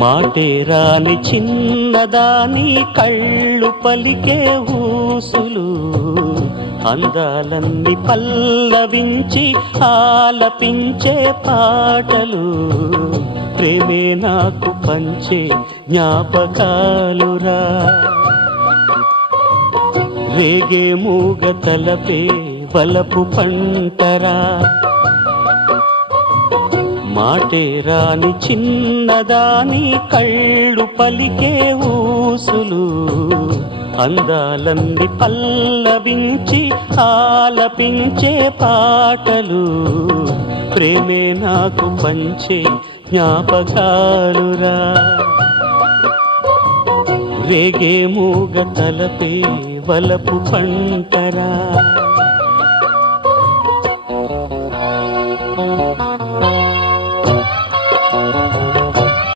మాటే రాని చిన్నదాని కళ్ళు పలికే ఊసులు, అందాలన్నీ పల్లవించి ఆలపించే పాటలు, ప్రేమే నాకు పంచే జ్ఞాపకాలురా. రేగే మూగ తలపే వలపు పంటరా, మాటే రాని చిన్నదాని కళ్ళు పలికే ఊసులు, అందాలన్నీ పల్లవించి ఆలపించే పాటలు, ప్రేమే నాకు పంచే జ్ఞాపకాలురా. రేగే మూగ తలపే వలపు పంటరా.